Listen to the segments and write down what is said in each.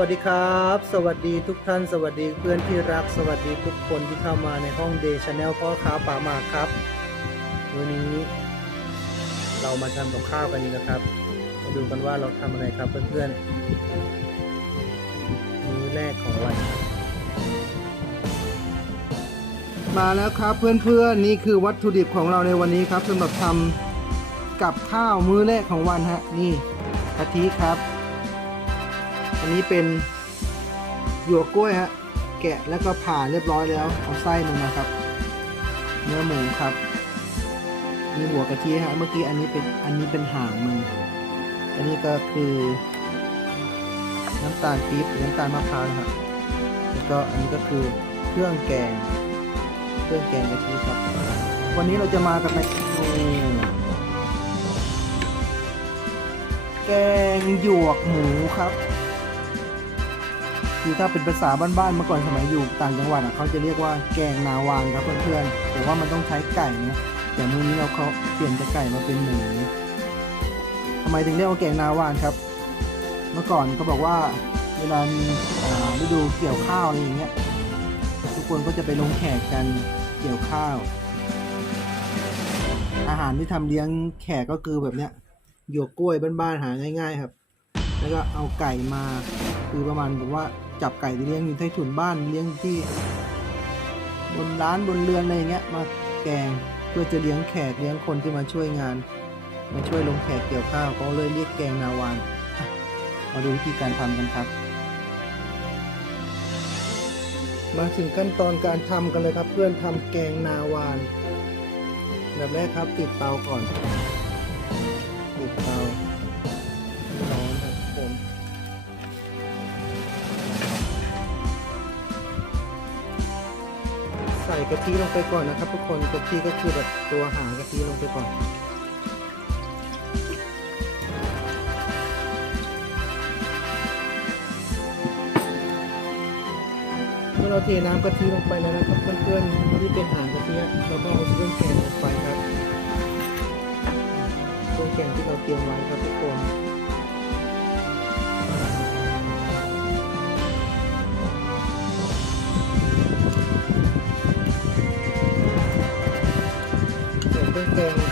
วัสดีครับ สวัสดีทุกท่าน สวัสดีเพื่อนที่รัก สวัสดีทุกคนที่เข้ามาในห้องเดย์ชาแนลพ่อค้าป่าหมากครับวันนี้ เรามาทำกับข้าวกันนะครับมาดูกันว่าเราทำอะไรครับเพื่อนๆมื้อแรกของวัน มาแล้วครับเพื่อนๆนี่คือวัตถุดิบของเราในวันนี้ครับสำหรับทำกับข้าวมื้อแรกของวันฮะนี่กะทิครับ นนี้เป็นหยวกกล้วยฮะ แกะแล้วก็ผ่าเรียบร้อยแล้ว เอาไส้มันมาครับ เนื้อหมูครับ มีหัวกะทิฮะ เมื่อกี้อันนี้เป็นอันนี้เป็นหางมัน อันนี้ก็คือ น้ำตาลปี๊บหรือน้ำตาลมะพร้าวนะครับ แล้วก็อันนี้ก็คือเครื่องแกง เครื่องแกงกะทิครับ วันนี้เราจะมากับเมนูแกงหยวกหมูครับ คือถ้าเป็นภาษาบ้านๆเมื่อก่อนสมัยอยู่ต่างจังหวัดเขาจะเรียกว่าแกงนาวางครับเพื่อนๆแต่ว่ามันต้องใช้ไก่นะแต่มื้อนี้เราเขาเปลี่ยนจากไก่มาเป็นหมูทำไมถึงเรียกว่าแกงนาวานครับ เมื่อก่อนเขาบอกว่าเวลามีฤดูเกี่ยวข้าวอะไรอย่างเงี้ยทุกคนก็จะไปลงแขกกันเกี่ยวข้าว อาหารที่ทำเลี้ยงแขกก็คือแบบเนี้ยหยวกกล้วยบ้านๆหาง่าย ๆ ครับ แล้วก็เอาไก่มาคือประมาณแบบว่า จับไก่ที่เลี้ยงอยู่ใต้ถุนบ้านเลี้ยงที่ บนร้านบนเรือนอะไรเงี้ยมาแกงเพื่อจะเลี้ยงแขกเลี้ยงคนที่มาช่วยงาน มาช่วยลงแขกเกี่ยวข้าวเขาเลยเรียกแกงนาวานมาดูวิธีการทำกันครับ มาถึงขั้นตอนการทำกันเลยครับ เพื่อนทำแกงนาวานแบบแรกครับติดเตาก่อน กะทิลงไปก่อนนะครับ ทุกคนกะทิก็คือแบบตัวหางกะทิลงไปก่อนเมื่อเราเทน้ำกะทิลงไปแล้วนะครับเพื่อนๆที่เป็นหางกะทิเราก็เอาเครื่องแกงลงไปครับเครื่องแกงที่เราเตรียมไว้ครับทุกคน ใ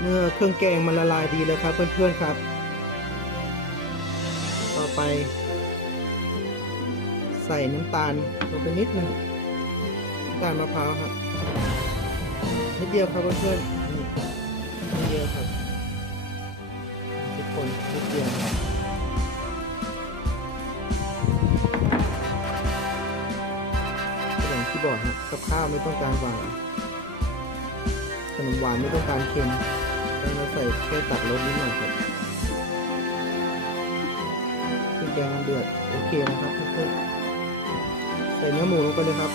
เมื่อเครื่องแกงมันละลายดีแล้วครับ เพื่อนๆครับ ต่อไป ใส่น้ำตาลลงไปนิดนึงน้ำตาลมะพร้าวครับนิดเดียวครับเพื่อนๆนี่นิดเดียวครับทุกคนนิดเดียวครับอย่างที่บอกครับกับข้าวไม่ต้องการหวานขนมหวานไม่ต้องการเค็ม ต้องมาใส่แค่ตัดลบนิดหน่อยครับพริกแกงมันเดือดโอเคนะครับเพื่อนๆใส่เนื้อหมูลงไปเลยครับ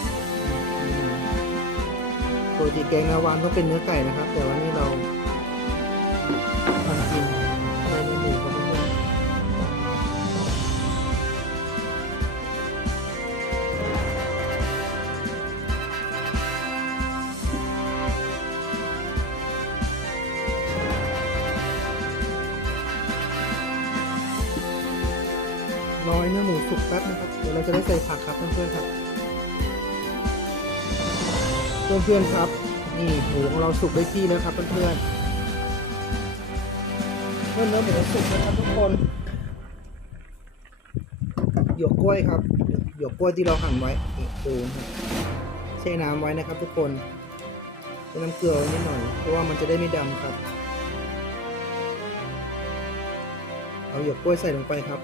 ปกติแกงนาวานต้องเป็นเนื้อไก่นะครับ แต่ว่านี่เราทำกิน รอให้เนื้อหมูสุกแป๊บนะครับ เดี๋ยวเราจะได้ใส่ผักครับเพื่อนๆครับ เพื่อนๆครับ นี่หมูของเราสุกได้ที่แล้วครับเพื่อนๆเมื่อนเนื้อหมูสุกนะครับทุกคนหยวกกล้วยครับหยวกกล้วยที่เราหั่นไว้นี่ดูนแช่น้ำไว้นะครับ ทุกคนใช้น้ำเกลือนิดหน่อย เพราะว่ามันจะได้ไม่ดำครับ เอาหยวกกล้วยใส่ลงไปครับ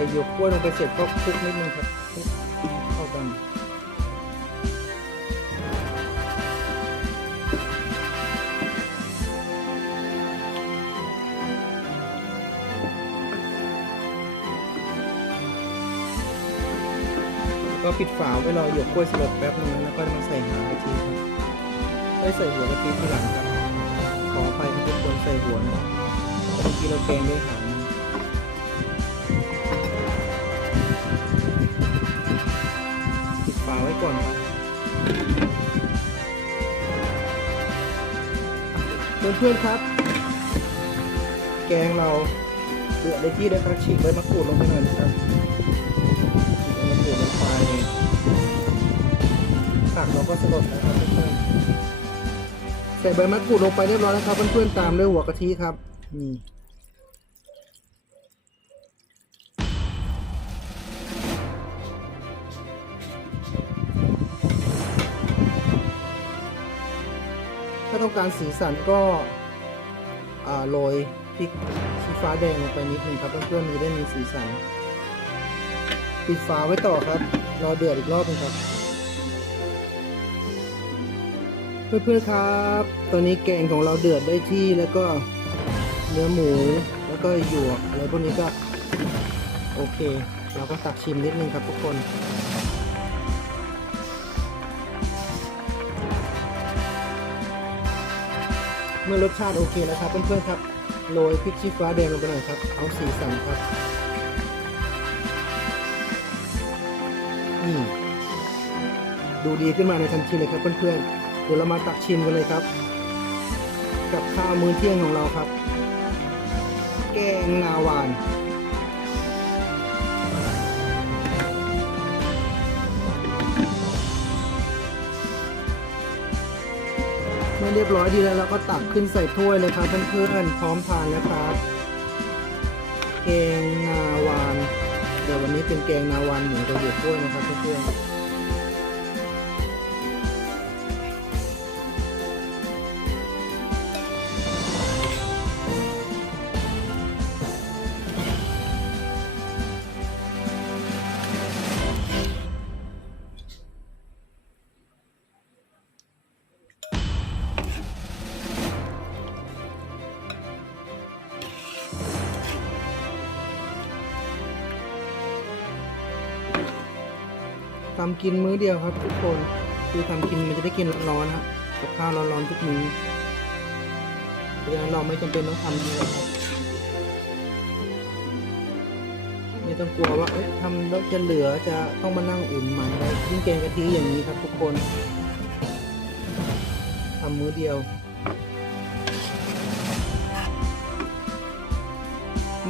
ส่หยวกกล้วยลงไปเสร็จก็คลุกนิดนึงครับคลุกเข้ากันก็ปิดฝาไว้รอหยวกกล้วยสลดแป๊บนึงแล้วก็มาใส่หางกะทิครับไม่ใส่หัวกะทิทีหลังครับขออภัยครทุกคนใส่หัวนะเมื่อกี้เราแกงด้วยหาง พื่อนๆครับ แกงเราเดือดได้ที่ได้ครับฉีกใบมะกรูดลงไปหน่อยนะครับฉีกใบมะกรูดลงไปผักเราก็สลดนะครับเพื่อนๆใส่ใบมะกรูดลงไปเรียบร้อยแล้วครับเพื่อนๆตามด้วยหัวกะทิครับนี่ ถ้าต้องการสีสันก็โรยพริกชี้ฟ้าแดงลงไปนิดนึงครับเพื่อนๆมันจะได้มีสีสัน ปิดฝาไว้ต่อครับรอเดือดอีกรอบนึงครับ เพื่อนๆครับ ตอนนี้แกงของเราเดือดได้ที่แล้วก็เนื้อหมูแล้วก็หยวกอะไรพวกนี้ก็โอเค เราก็ตักชิมนิดนึงครับทุกคน มื่อรสชาติโอเคแล้วครับเพื่อนๆครับโรยพริกชี้ฟ้าแดงลงไปหน่อยครับเอาสีสันครับนี่ดูดีขึ้นมาในทันทีเลยครับเพื่อนๆเดี๋ยวเรามาตักชิมกันเลยครับ กับข้าวมื้อเที่ยงของเราครับ แกงนาวาน เมื่อเรียบร้อยดีแล้วเราก็ตักขึ้นใส่ถ้วยเลยครับเพื่อนๆพร้อมทานนะครับแกงนาวานเดี๋ยววันนี้เป็นแกงนาวานหมูกระดูกกล้วยนะครับเพื่อนๆ ทำกินมื้อเดียวครับ ทุกคนคือทำกินมันจะได้กินร้อนๆครับกับข้าวร้อนๆทุกมื้อเพราะฉะนั้นเราไม่จำเป็นต้องทำเยอะครับไม่ต้องกลัวว่าทำแล้วจะเหลือจะต้องมานั่งอุ่นใหม่อะไรยิ่งแกงกะทิอย่างนี้ครับ ทุกคนทำมื้อเดียว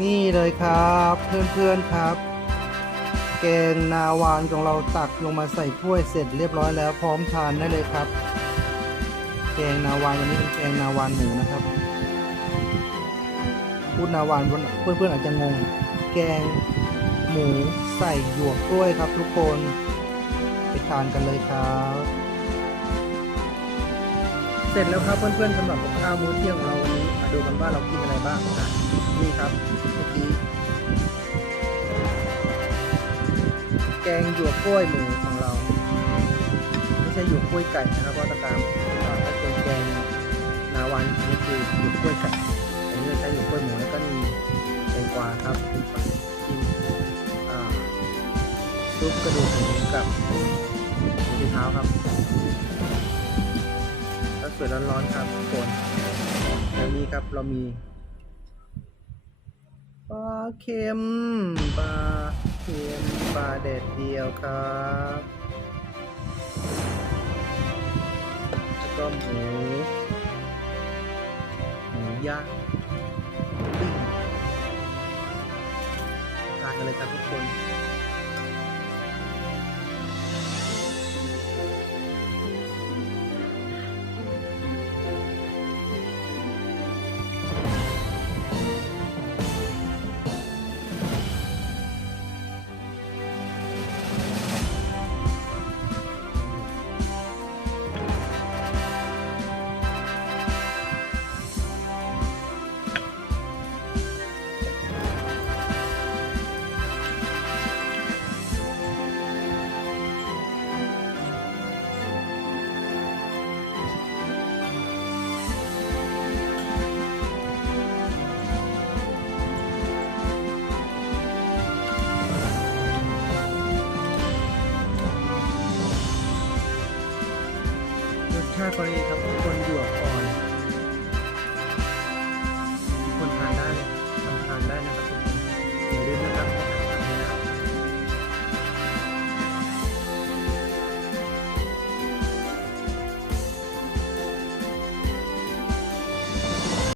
นี่เลยครับ เพื่อนๆครับ แกงนาวานของเราตักลงมาใส่ถ้วยเสร็จเรียบร้อยแล้วพร้อมทานได้เลยครับ แกงนาวานวันนี้เป็นแกงนาวานหมูนะครับพูดนาวานเพื่อนๆอาจจะงง แกงหมูใส่หยวกกล้วยครับทุกคนไปทานกันเลยครับ เสร็จแล้วครับเพื่อนๆสำหรับกับข้าวมื้อเที่ยงของเราวันนี้มาดูกันว่าเรากินอะไรบ้างนี่ครับ แกงหยวกกล้วยหมูของเรา ไม่ใช่หยวกกล้วยไก่นะครับเพราะตะกามถ้าเป็นแกงนาวันนี่คือหยวกกล้วยไก่อันนี้เราใช้หยวกกล้วยหมูแล้วก็มีแตงกวาครับกินซุปกระดูกหมูกับหมูเท้าครับแล้วสวยร้อนๆครับทุกคนแล้วนี้ครับเรามีปลาเค็มปลา เค็มปลาแดดเดียวครับแล้วก็หมูหมูย่างปิ้งทานกันเลยครับทุกคน 5กรณีครับทุกคนอยู่